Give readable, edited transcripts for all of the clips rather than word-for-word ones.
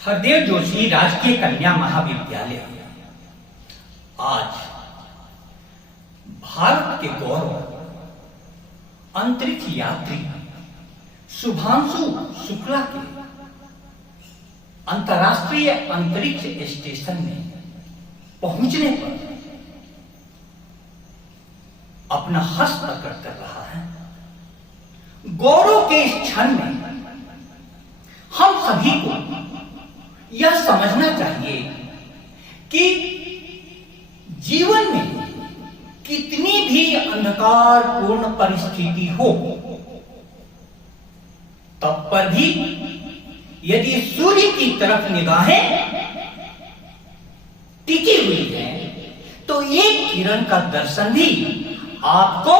हरदेव जोशी राजकीय कन्या महाविद्यालय आज भारत के गौरव अंतरिक्ष यात्री शुभांशु शुक्ला के अंतर्राष्ट्रीय अंतरिक्ष स्टेशन में पहुंचने पर अपना हर्ष प्रकट कर रहा है। गौरव के इस क्षण में हम सभी को यह समझना चाहिए कि जीवन में कितनी भी अंधकारपूर्ण परिस्थिति हो, तब पर भी यदि सूर्य की तरफ निगाहें टिकी हुई है तो एक किरण का दर्शन भी आपको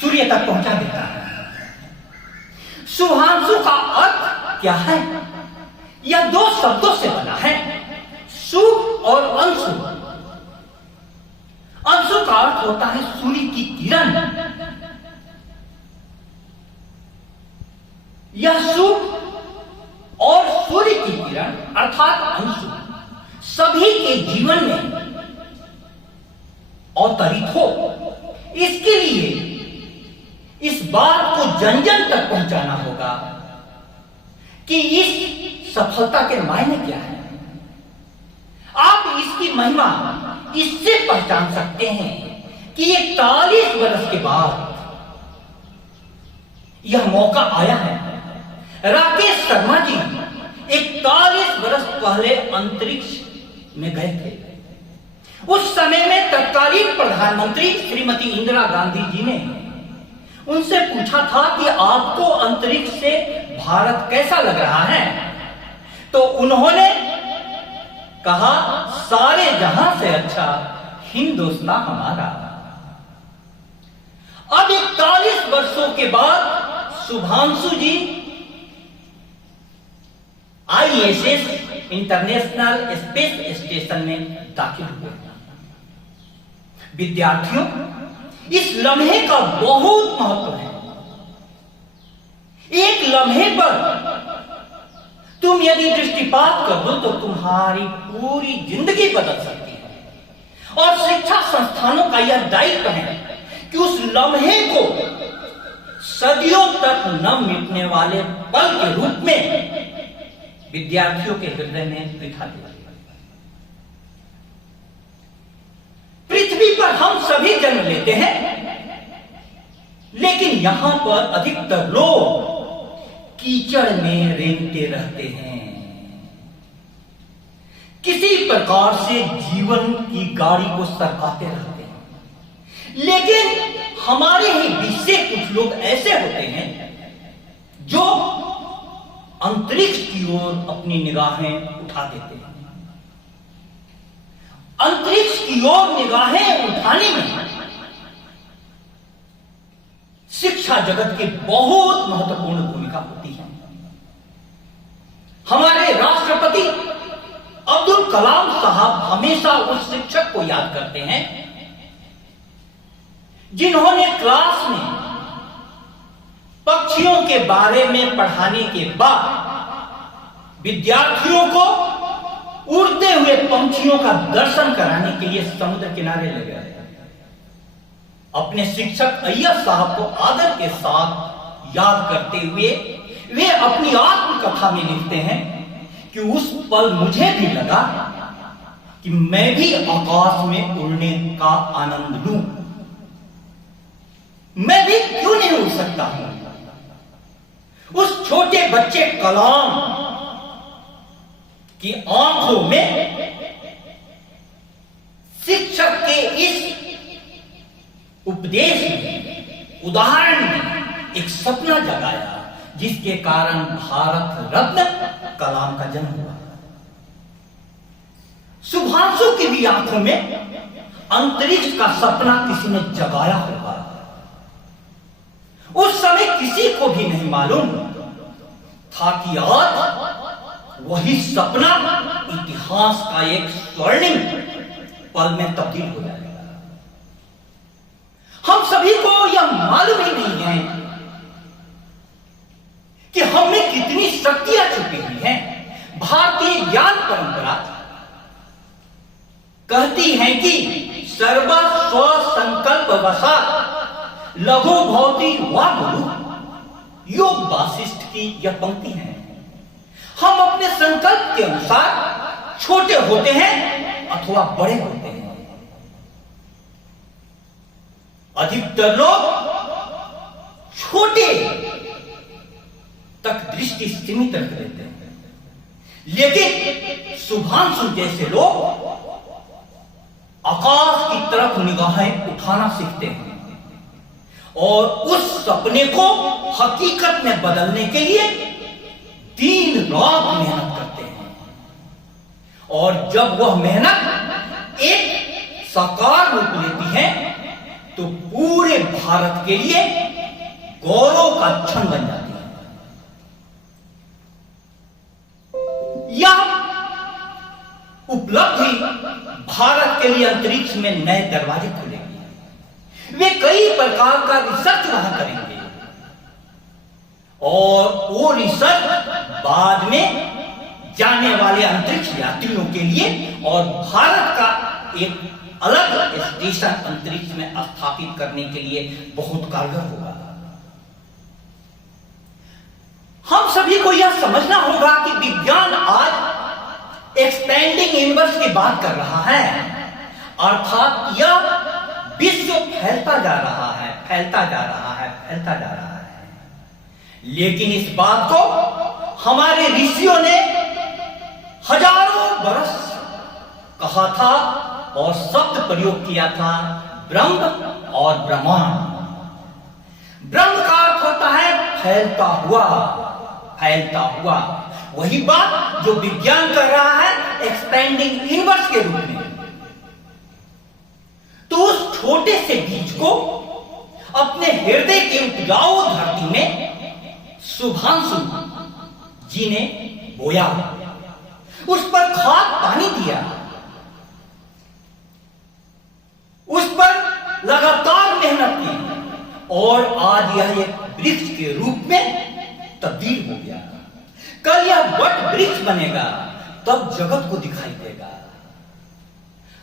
सूर्य तक पहुंचा देता है। शुभांशु का अर्थ क्या है? यह दो शब्दों से बना है, शुभ और अंशु। अंशु का अर्थ होता है सूर्य की किरण। यह शुभ और सूर्य की किरण अर्थात अंशु सभी के जीवन में अवतरित हो, इसके लिए इस बात को जन जन तक पहुंचाना होगा कि इस सफलता के मायने क्या है। आप इसकी महिमा इससे पहचान सकते हैं कि 41 वर्ष के बाद यह मौका आया है। राकेश शर्मा जी 41 वर्ष पहले अंतरिक्ष में गए थे। उस समय में तत्कालीन प्रधानमंत्री श्रीमती इंदिरा गांधी जी ने उनसे पूछा था कि आपको अंतरिक्ष से भारत कैसा लग रहा है, तो उन्होंने कहा सारे जहां से अच्छा हिंदुस्तान हमारा। अब 41 वर्षों के बाद शुभांशु जी ISS इंटरनेशनल स्पेस स्टेशन में दाखिल हुए। विद्यार्थियों, इस लम्हे का बहुत महत्व है। एक लम्हे पर तुम यदि दृष्टिपात कर दो तो तुम्हारी पूरी जिंदगी बदल सकती है। और शिक्षा संस्थानों का यह दायित्व है कि उस लम्हे को सदियों तक न मिटने वाले पल के रूप में विद्यार्थियों के हृदय में बिठा दिया। पृथ्वी पर हम सभी जन्म लेते हैं, लेकिन यहां पर अधिकतर लोग कीचड़ में रेंगते रहते हैं। किसी प्रकार से जीवन की गाड़ी को सरकाते रहते हैं। लेकिन हमारे ही बीच से कुछ लोग ऐसे होते हैं जो अंतरिक्ष की ओर अपनी निगाहें उठा देते हैं। अंतरिक्ष की ओर निगाहें उठाने में शिक्षा जगत की बहुत महत्वपूर्ण भूमिका होती है। हमारे राष्ट्रपति अब्दुल कलाम साहब हमेशा उस शिक्षक को याद करते हैं जिन्होंने क्लास में पक्षियों के बारे में पढ़ाने के बाद विद्यार्थियों को उड़ते हुए पंछियों का दर्शन कराने के लिए समुद्र किनारे ले गए। अपने शिक्षक अय्यर साहब को आदर के साथ याद करते हुए वे अपनी आत्मकथा में लिखते हैं कि उस पल मुझे भी लगा कि मैं भी आकाश में उड़ने का आनंद लूं। मैं भी क्यों नहीं उड़ सकता हूं। उस छोटे बच्चे कलाम की आंखों में शिक्षक के इस उपदेश में, उदाहरण में एक सपना जगाया जिसके कारण भारत रत्न कलाम का जन्म हुआ। शुभांशु की भी आंखों में अंतरिक्ष का सपना किसी ने जगाया होगा। उस समय किसी को भी नहीं मालूम था कि आज वही सपना इतिहास का एक स्वर्णिम पल में तब्दील हो जाएगा। हम सभी को यह मालूम ही नहीं है कि हम में कितनी शक्तियां छुपी हुई हैं। सर्वसार लघु भौतिक व गुरु योग वासिष्ठ की यह पंक्ति है। हम अपने संकल्प के अनुसार छोटे होते हैं अथवा बड़े होते हैं। अधिकतर लोग छोटे तक दृष्टि सीमित रख देते हैं, लेकिन शुभांशु जैसे लोग आकाश की तरफ निगाहें उठाना सीखते हैं और उस सपने को हकीकत में बदलने के लिए दिन रात मेहनत करते हैं। और जब वह मेहनत एक साकार रूप लेती है तो पूरे भारत के लिए गौरव का क्षण बन जाती है। यह उपलब्धि भारत के लिए अंतरिक्ष में नए दरवाजे खुलेंगे। वे कई प्रकार का रिसर्च वहां करेंगे और वो रिसर्च बाद में जाने वाले अंतरिक्ष यात्रियों के लिए और भारत का एक अलग स्टेशन अंतरिक्ष में स्थापित करने के लिए बहुत कारगर होगा। हम सभी को यह समझना होगा कि विज्ञान आज एक्सपेंडिंग यूनिवर्स की बात कर रहा है, अर्थात यह विश्व फैलता जा रहा है, फैलता जा रहा है, फैलता जा रहा है। लेकिन इस बात को हमारे ऋषियों ने हजारों बरस कहा था और शब्द प्रयोग किया था, ब्रह्म और ब्रह्मांड। ब्रह्म का अर्थ होता है फैलता हुआ, फैलता हुआ। वही बात जो विज्ञान कर रहा है एक्सपेंडिंग यूनिवर्स के रूप में। तो उस छोटे से बीज को अपने हृदय के उपजाऊ धरती में शुभांशु जी ने बोया, उस पर खाद पानी दिया, उस पर लगातार मेहनत की और आज यह एक वृक्ष के रूप में तब्दील हो गया। कल यह वट वृक्ष बनेगा, तब जगत को दिखाई देगा।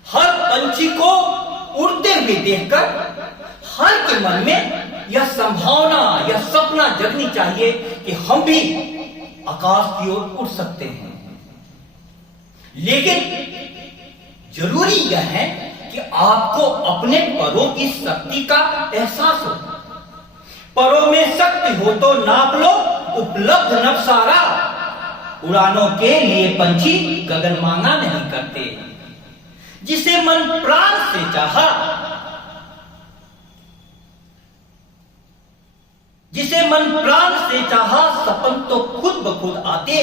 हर पंछी को उड़ते हुए देखकर हर के मन में यह संभावना, यह सपना जगनी चाहिए कि हम भी आकाश की ओर उड़ सकते हैं। लेकिन जरूरी यह है कि आपको अपने परों की शक्ति का एहसास हो। परों में शक्ति हो तो नाप लो उपलब्ध नवसारा। उड़ानों के लिए पंछी गगन मांगा नहीं करते। जिसे मन प्राण से चाहा, जिसे मन प्राण से चाहा, सपन तो खुद ब खुद आते।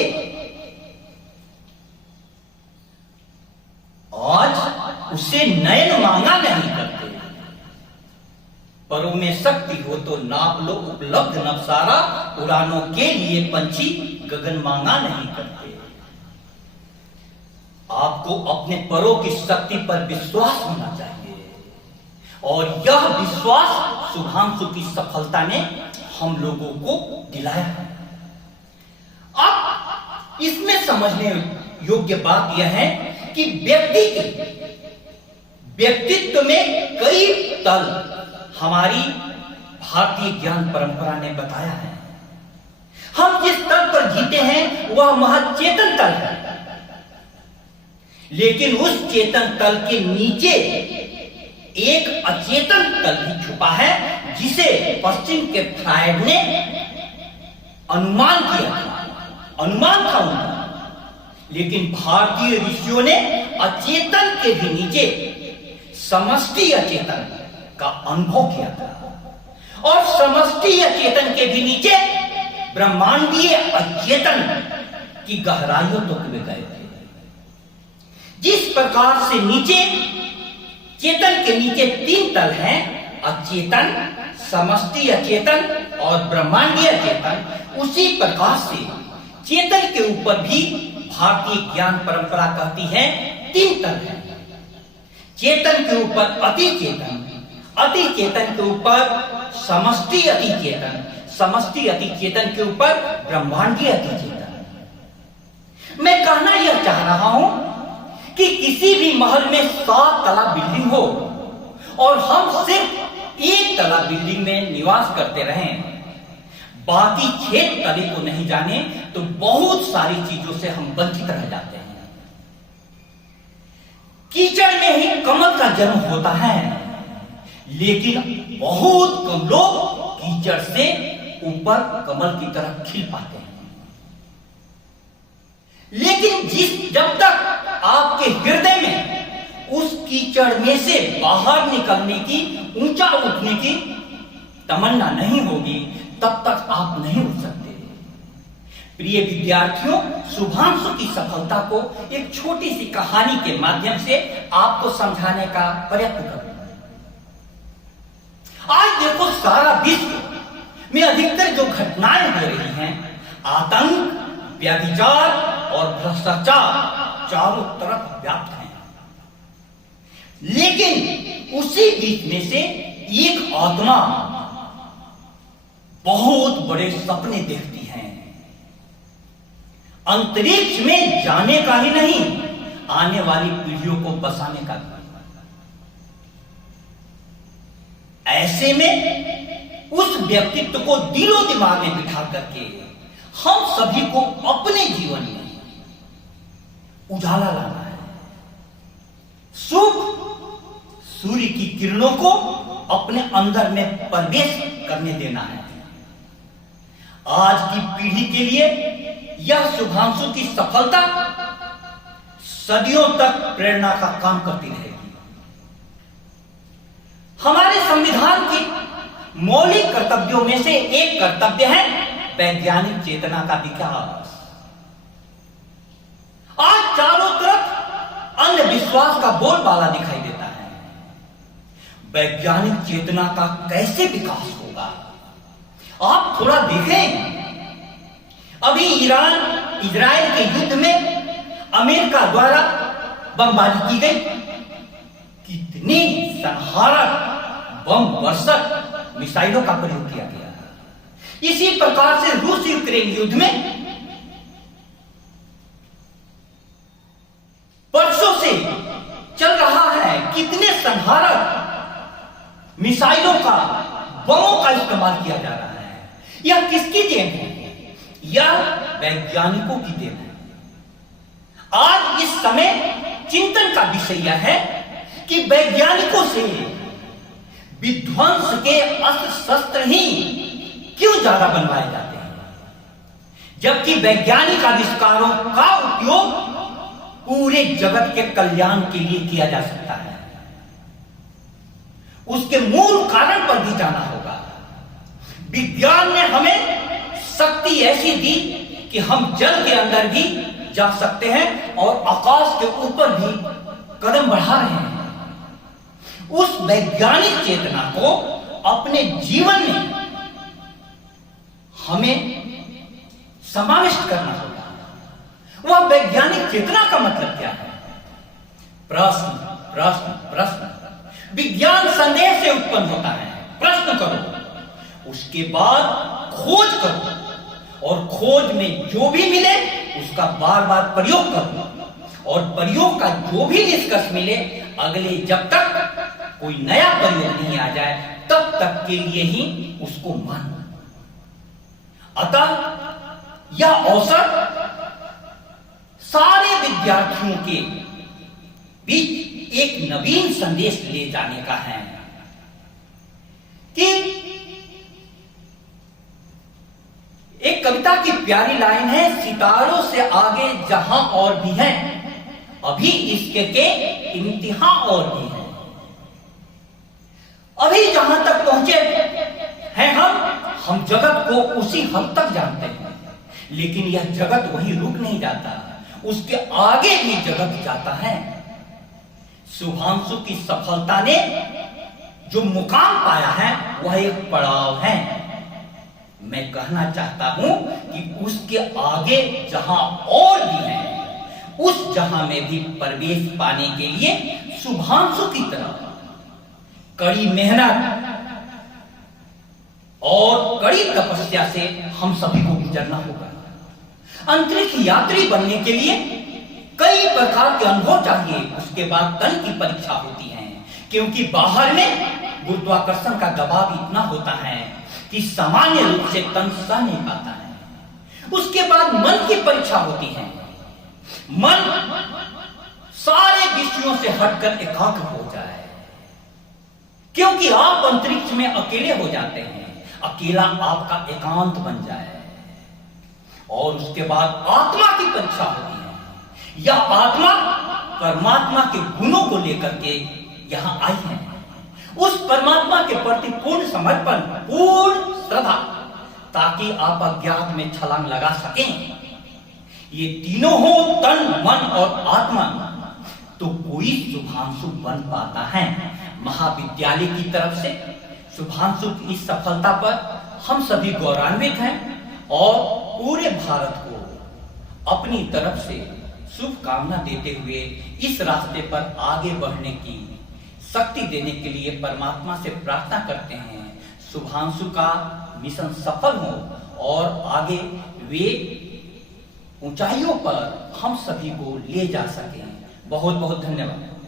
आज उसे नयन मांगा नहीं करते। परों में शक्ति हो तो नाप लो उपलब्ध नवसारा। उड़ानों के लिए पंछी गगन मांगा नहीं करते। आपको अपने परों की शक्ति पर विश्वास होना चाहिए और यह विश्वास शुभांशु की सफलता ने हम लोगों को दिलाया है। अब इसमें समझने योग्य बात यह है कि व्यक्ति के व्यक्तित्व में कई तल हमारी भारतीय ज्ञान परंपरा ने बताया है। हम जिस तल पर जीते हैं वह महज चेतन तल है, लेकिन उस चेतन तल के नीचे एक अचेतन तल भी छुपा है, जिसे पश्चिम के फ्रायड ने अनुमान किया था, अनुमान था उनका। लेकिन भारतीय ऋषियों ने अचेतन के भी नीचे समष्टि अचेतन का अनुभव किया था और समष्टि अचेतन के भी नीचे ब्रह्मांडीय अचेतन की गहराइयों तक वे गए थे। जिस प्रकार से नीचे चेतन के नीचे तीन तल हैं, अचेतन, समष्टि अचेतन और ब्रह्मांडीय अचेतन, उसी प्रकार से चेतन के ऊपर भी भारतीय ज्ञान परंपरा कहती है तीन तल है। चेतन के ऊपर अति चेतन, अति चेतन के ऊपर समष्टि अति चेतन, समष्टि अति चेतन के ऊपर ब्रह्मांडीय अति चेतन। मैं कहना यह चाह रहा हूं कि किसी भी महल में 7 तला बिल्डिंग हो और हम सिर्फ एक तला बिल्डिंग में निवास करते रहें, बाकी खेत तले को नहीं जाने, तो बहुत सारी चीजों से हम वंचित रह जाते हैं। कीचड़ में ही कमल का जन्म होता है, लेकिन बहुत कम लोग कीचड़ से ऊपर कमल की तरह खिल पाते हैं। लेकिन जब तक आपके हृदय में उस कीचड़ में से बाहर निकलने की, ऊंचा उठने की तमन्ना नहीं होगी, तब तक आप नहीं उठ सकते। प्रिय विद्यार्थियों, शुभांशु की सफलता को एक छोटी सी कहानी के माध्यम से आपको समझाने का प्रयत्न करूंगा। आज देखो, सारा विश्व में अधिकतर जो घटनाएं हो रही हैं, आतंक, व्यभिचार और भ्रष्टाचार चारों तरफ व्याप्त हैं। लेकिन उसी बीच में से एक आत्मा बहुत बड़े सपने देखती है। अंतरिक्ष में जाने का ही नहीं, आने वाली पीढ़ियों को बसाने का भी। ऐसे में उस व्यक्तित्व को दिलो दिमाग में बिठा करके हम सभी को अपने जीवन में उजाला लाना है। शुभ सूर्य की किरणों को अपने अंदर में प्रवेश करने देना है। आज की पीढ़ी के लिए यह शुभांशु की सफलता सदियों तक प्रेरणा का काम करती रहेगी। हमारे संविधान की मौलिक कर्तव्यों में से एक कर्तव्य है वैज्ञानिक चेतना का विकास। आज चारों तरफ अंधविश्वास का बोलबाला दिखाई देता है। वैज्ञानिक चेतना का कैसे विकास होगा? आप थोड़ा देखें, अभी ईरान इजराइल के युद्ध में अमेरिका द्वारा बमबारी की गई। कितनी संहारक बम वर्षक मिसाइलों का प्रयोग किया गया। इसी प्रकार से रूस यूक्रेन युद्ध में वर्षों से चल रहा है। कितने संहारक मिसाइलों का, बमों का इस्तेमाल किया जा रहा है। यह किसकी देन है? यह वैज्ञानिकों की देन है। आज इस समय चिंतन का विषय यह है कि वैज्ञानिकों से विध्वंस के अस्त्र शस्त्र ही क्यों ज्यादा बनवाए जाते हैं, जबकि वैज्ञानिक आविष्कारों का उपयोग पूरे जगत के कल्याण के लिए किया जा सकता है। उसके मूल कारण पर भी जाना होगा। विज्ञान ने हमें शक्ति ऐसी दी कि हम जल के अंदर भी जा सकते हैं और आकाश के ऊपर भी कदम बढ़ा रहे हैं। उस वैज्ञानिक चेतना को अपने जीवन में हमें समाविष्ट करना होगा। वह वैज्ञानिक चेतना का मतलब क्या है? प्रश्न प्रश्न प्रश्न। विज्ञान संदेह से उत्पन्न होता है। प्रश्न करो, उसके बाद खोज करो, और खोज में जो भी मिले उसका बार बार प्रयोग करो, और प्रयोग का जो भी निष्कर्ष मिले, अगले जब तक कोई नया प्रयोग नहीं आ जाए तब तक के लिए ही उसको मानो। अतः यह अवसर सारे विद्यार्थियों के बीच एक नवीन संदेश ले जाने का है कि एक कविता की प्यारी लाइन है, सितारों से आगे जहां और भी हैं, अभी इसके के इम्तिहान और भी हैं। अभी जहां तक पहुंचे हैं हम जगत को उसी हद तक जानते हैं, लेकिन यह जगत वहीं रुक नहीं जाता, उसके आगे भी जगत जाता है। शुभांशु की सफलता ने जो मुकाम पाया है वह एक पड़ाव है। मैं कहना चाहता हूं कि उसके आगे जहां और भी है, उस जहां में भी प्रवेश पाने के लिए शुभांशु की तरह कड़ी मेहनत और कड़ी तपस्या से हम सभी को गुजरना होगा। अंतरिक्ष यात्री बनने के लिए कई प्रकार के अनुभव चाहिए। उसके बाद तन की परीक्षा होती है, क्योंकि बाहर में गुरुत्वाकर्षण का दबाव इतना होता है कि सामान्य रूप से तन सह नहीं पाता है। उसके बाद मन की परीक्षा होती है। मन सारे विषयों से हटकर एकाग्र हो जाए, क्योंकि आप अंतरिक्ष में अकेले हो जाते हैं। अकेला आपका एकांत बन जाए। और उसके बाद आत्मा की परीक्षा होती है। यह आत्मा परमात्मा के गुणों को लेकर के यहां आई है। उस परमात्मा के प्रति पूर्ण समर्पण, पूर्ण श्रद्धा, ताकि आप अज्ञात में छलांग लगा सकें। ये तीनों हो, तन, मन और आत्मा, तो कोई शुभांशु बन पाता है। महाविद्यालय की तरफ से शुभांशु की इस सफलता पर हम सभी गौरवान्वित हैं और पूरे भारत को अपनी तरफ से शुभकामना देते हुए इस रास्ते पर आगे बढ़ने की शक्ति देने के लिए परमात्मा से प्रार्थना करते हैं। शुभांशु का मिशन सफल हो और आगे वे ऊंचाइयों पर हम सभी को ले जा सकें। बहुत बहुत धन्यवाद।